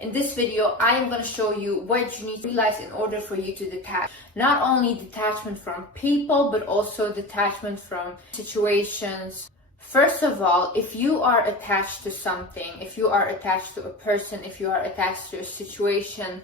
In this video, I am going to show you what you need to realize in order for you to detach. Not only detachment from people, but also detachment from situations. First of all, if you are attached to something, if you are attached to a person, if you are attached to a situation,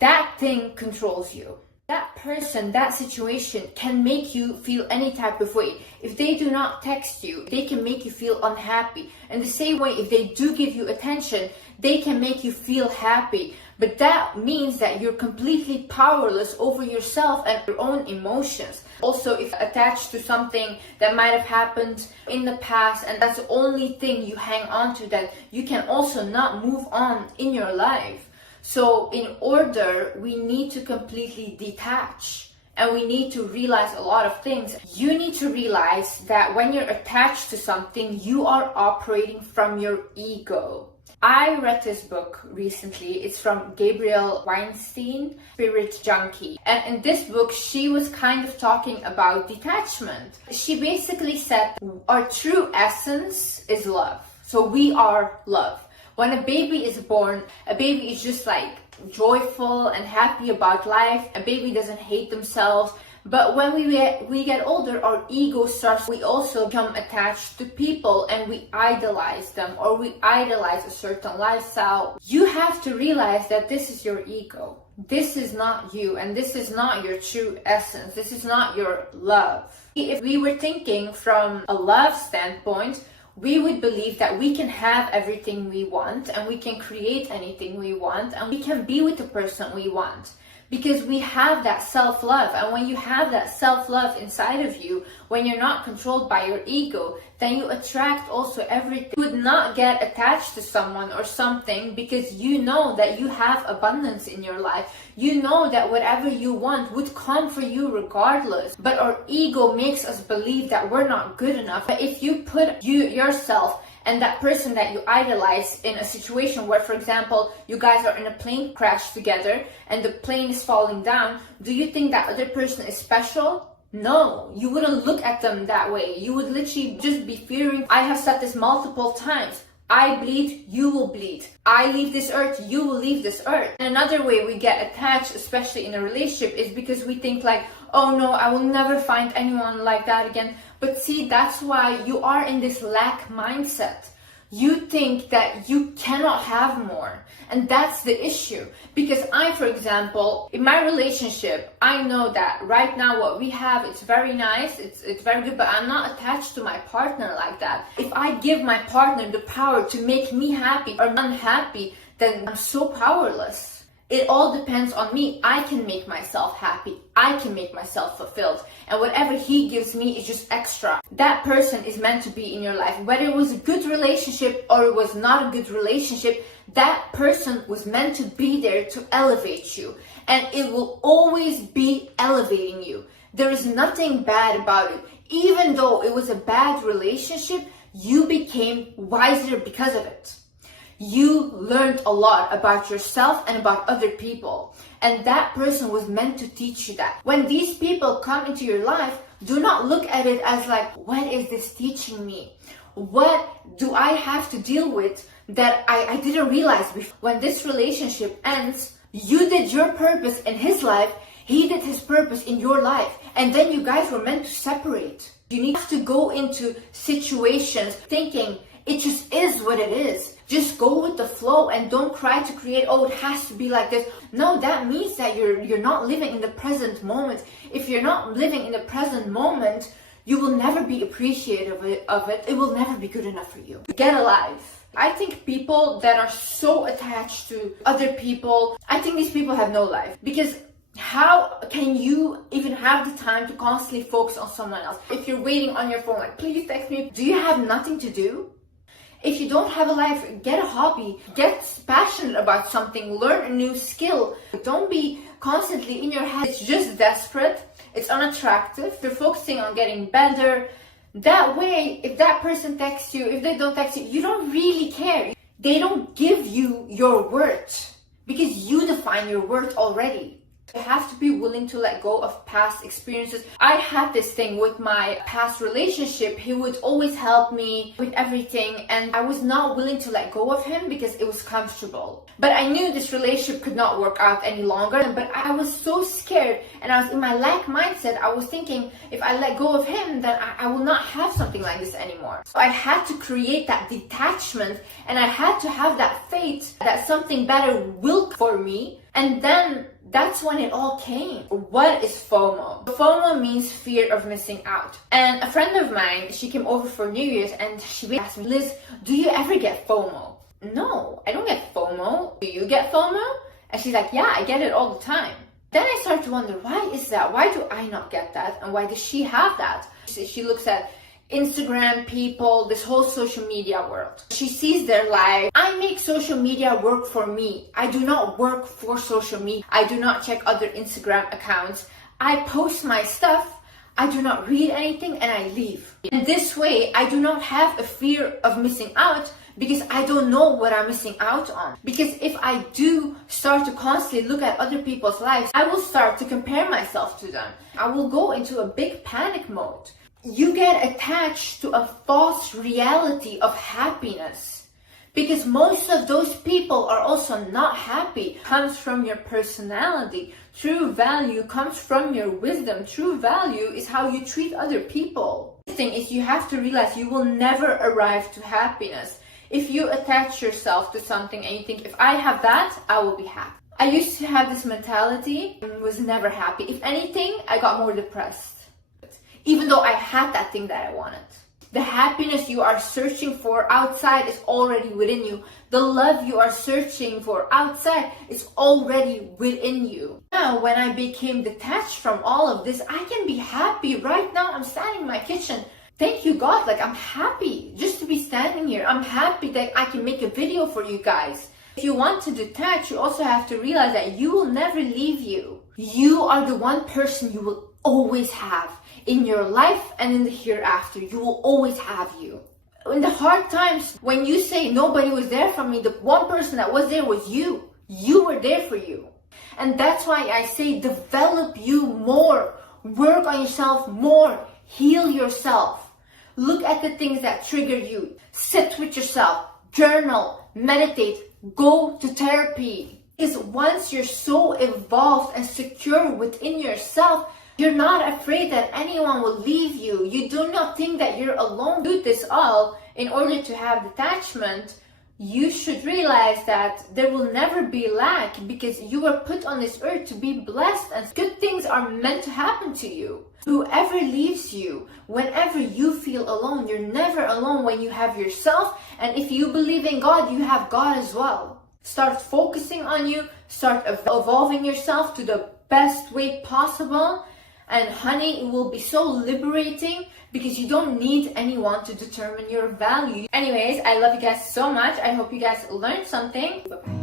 that thing controls you. That person, that situation can make you feel any type of way. If they do not text you, they can make you feel unhappy. And the same way, if they do give you attention, they can make you feel happy. But that means that you're completely powerless over yourself and your own emotions. Also, if attached to something that might have happened in the past and that's the only thing you hang on to, then you can also not move on in your life. So in order, we need to completely detach and we need to realize a lot of things. You need to realize that when you're attached to something, you are operating from your ego. I read this book recently. It's from Gabrielle Weinstein, Spirit Junkie. And in this book, she was kind of talking about detachment. She basically said our true essence is love. So we are love. When a baby is born, a baby is just like joyful and happy about life. A baby doesn't hate themselves. But when we get older, our ego starts, we also become attached to people and we idolize them or we idolize a certain lifestyle. You have to realize that this is your ego. This is not you and this is not your true essence. This is not your love. If we were thinking from a love standpoint, we would believe that we can have everything we want and we can create anything we want and we can be with the person we want. Because we have that self-love, and when you have that self-love inside of you, when you're not controlled by your ego, then you attract also everything. You would not get attached to someone or something because you know that you have abundance in your life. You know that whatever you want would come for you regardless. But our ego makes us believe that we're not good enough. But if you put yourself and that person that you idolize in a situation where, for example, you guys are in a plane crash together and the plane is falling down, do you think that other person is special? No, you wouldn't look at them that way. You would literally just be fearing. I have said this multiple times. I bleed, you will bleed. I leave this earth, you will leave this earth. And another way we get attached, especially in a relationship, is because we think like, oh no, I will never find anyone like that again. But see, that's why you are in this lack mindset. You think that you cannot have more. And that's the issue. Because I, for example, in my relationship, I know that right now what we have, it's very nice, it's very good, but I'm not attached to my partner like that. If I give my partner the power to make me happy or unhappy, then I'm so powerless. It all depends on me. I can make myself happy. I can make myself fulfilled. And whatever he gives me is just extra. That person is meant to be in your life. Whether it was a good relationship or it was not a good relationship, that person was meant to be there to elevate you. And it will always be elevating you. There is nothing bad about it. Even though it was a bad relationship, you became wiser because of it. You learned a lot about yourself and about other people. And that person was meant to teach you that. When these people come into your life, do not look at it as like, what is this teaching me? What do I have to deal with that I didn't realize before? When this relationship ends, you did your purpose in his life, he did his purpose in your life. And then you guys were meant to separate. You need to go into situations thinking, it just is what it is. Just go with the flow and don't try to create, oh, it has to be like this. No, that means that you're not living in the present moment. If you're not living in the present moment, you will never be appreciative of it. It will never be good enough for you. Get alive. I think people that are so attached to other people, I think these people have no life. Because how can you even have the time to constantly focus on someone else? If you're waiting on your phone, like, please text me. Do you have nothing to do? If you don't have a life, get a hobby, get passionate about something, learn a new skill. Don't be constantly in your head. It's just desperate, it's unattractive. You're focusing on getting better. That way, if that person texts you, if they don't text you, you don't really care. They don't give you your worth because you define your worth already. You have to be willing to let go of past experiences. I had this thing with my past relationship. He would always help me with everything, and I was not willing to let go of him because it was comfortable. But I knew this relationship could not work out any longer, but I was so scared, and I was in my lack mindset. I was thinking, if I let go of him, then I will not have something like this anymore. So I had to create that detachment, and I had to have that faith that something better will come for me. And then that's when it all came. What is FOMO? FOMO means fear of missing out. And a friend of mine, she came over for New Year's and she asked me, Liz, do you ever get FOMO? No, I don't get FOMO. Do you get FOMO? And she's like, yeah, I get it all the time. Then I started to wonder, why is that? Why do I not get that? And why does she have that? She looks at Instagram people, this whole social media world. She sees their life. I make social media work for me. I do not work for social media. I do not check other Instagram accounts. I post my stuff. I do not read anything and I leave. In this way, I do not have a fear of missing out because I don't know what I'm missing out on. Because if I do start to constantly look at other people's lives, I will start to compare myself to them. I will go into a big panic mode. You get attached to a false reality of happiness because most of those people are also not happy. It comes from your personality. True value comes from your wisdom. True value is how you treat other people. The thing is, you have to realize you will never arrive to happiness. If you attach yourself to something and you think, if I have that, I will be happy. I used to have this mentality and was never happy. If anything, I got more depressed. Even though I had that thing that I wanted. The happiness you are searching for outside is already within you. The love you are searching for outside is already within you. Now, when I became detached from all of this, I can be happy. Right now, I'm standing in my kitchen. Thank you, God. Like, I'm happy just to be standing here. I'm happy that I can make a video for you guys. If you want to detach, you also have to realize that you will never leave you. You are the one person you will always have in your life and in the hereafter. You will always have you. In the hard times, when you say nobody was there for me, the one person that was there was you. You were there for you. And that's why I say develop you more. Work on yourself more. Heal yourself. Look at the things that trigger you. Sit with yourself. Journal. Meditate. Go to therapy. Because once you're so evolved and secure within yourself, you're not afraid that anyone will leave you. You do not think that you're alone. Do this all in order to have detachment. You should realize that there will never be lack because you were put on this earth to be blessed and good things are meant to happen to you. Whoever leaves you, whenever you feel alone, you're never alone when you have yourself. And if you believe in God, you have God as well. Start focusing on you. Start evolving yourself to the best way possible. And honey, it will be so liberating because you don't need anyone to determine your value. Anyways, I love you guys so much. I hope you guys learned something. Bye-bye.